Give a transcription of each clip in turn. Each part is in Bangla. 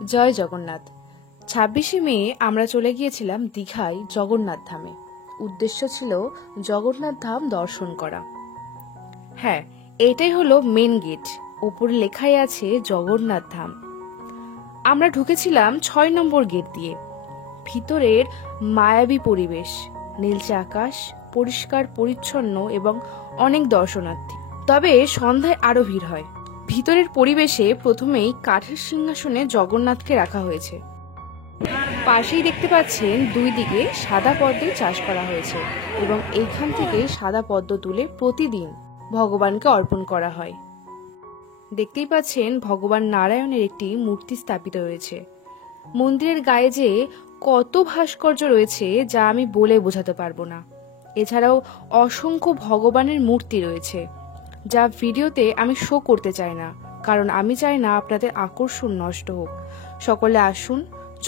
জয় জগন্নাথ। 26শে মে আমরা চলে গিয়েছিলাম দীঘায় জগন্নাথ ধামে। উদ্দেশ্য ছিল জগন্নাথ ধাম দর্শন করা। হ্যাঁ, এটাই হলো মেন গেট। ওপরে লেখাই আছে জগন্নাথ ধাম। আমরা ঢুকেছিলাম 6 নম্বর গেট দিয়ে। ভিতরের মায়াবী পরিবেশ, নীলচে আকাশ, পরিষ্কার পরিচ্ছন্ন এবং অনেক দর্শনার্থী। তবে সন্ধ্যায় আরো ভিড় হয়। ভিতরের পরিবেশে প্রথমেই কাঠের সিংহাসনে জগন্নাথকে রাখা হয়েছে। পাশেই দেখতে পাচ্ছেন দুই দিকে সাদা পদ্মে চাষ করা হয়েছে এবং এইখান থেকে সাদা পদ্ম তুলে প্রতিদিন ভগবানকে অর্পণ করা হয়। দেখতেই পাচ্ছেন ভগবান নারায়ণের একটি মূর্তি স্থাপিত রয়েছে। মন্দিরের গায়ে যে কত ভাস্কর্য রয়েছে যা আমি বলে বোঝাতে পারবো না। এছাড়াও অসংখ্য ভগবানের মূর্তি রয়েছে যা ভিডিওতে আমি শো করতে চাই না, কারণ আমি চাই না আপনাদের আকর্ষণ নষ্ট হোক। সকলে আসুন,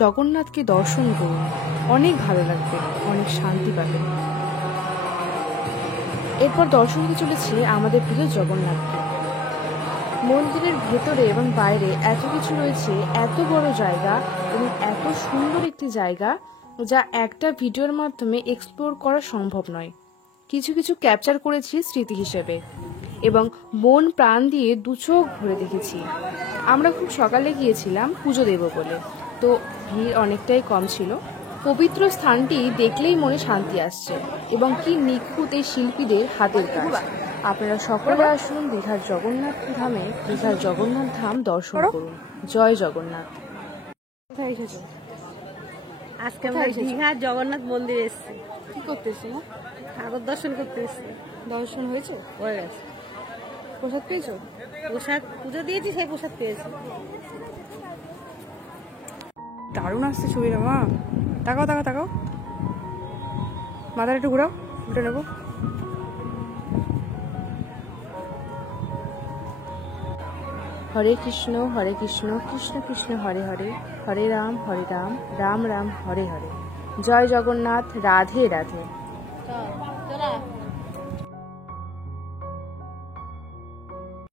জগন্নাথকে দর্শন করুন, অনেক ভালো লাগবে, অনেক শান্তি পাবেন। এরপর দর্শন হতে চলেছে আমাদের প্রিয় জগন্নাথকে। মন্দিরের ভেতরে এবং বাইরে এত কিছু রয়েছে, এত বড় জায়গা এবং এত সুন্দর একটি জায়গা যা একটা ভিডিওর মাধ্যমে এক্সপ্লোর করা সম্ভব নয়। কিছু কিছু ক্যাপচার করেছি স্মৃতি হিসেবে এবং মন প্রাণ দিয়ে দু চোখ ভরে দেখেছি। আমরা খুব সকালে গিয়েছিলাম পুজো দেব বলে, তো ভিড় অনেকটাই কম ছিল। পবিত্র স্থানটি দেখলেই মনে শান্তি আসছে এবং কি নিখুঁত এই শিল্পীদের হাতের কাজ। আপনারা সকলে আসুন দীঘার জগন্নাথ ধামে, দীঘার জগন্নাথ ধাম দর্শন করুন। জয় জগন্নাথ। কোথায় এসেছো? আজকে আমরা দীঘার জগন্নাথ মন্দিরে এসেছি। কি করতেছি? না ঠাকুর দর্শন করতে এসেছি। দর্শন হয়েছে? হয়ে গেছে। প্রসাদ পেয়েছো? প্রসাদ পুজো দিয়েছি, সেই প্রসাদ পেয়েছি। দারুণ আসছে ছবিটা। মা তাকাও তাকাও তাকাও, মাথাটা একটু ঘুরাও, উঠে নেবো। হরে কৃষ্ণ কৃষ্ণ কৃষ্ণ হরে হরে, হরে রাম রাম রাম হরে হরে। জয় জগন্নাথ। রাধে রাধে।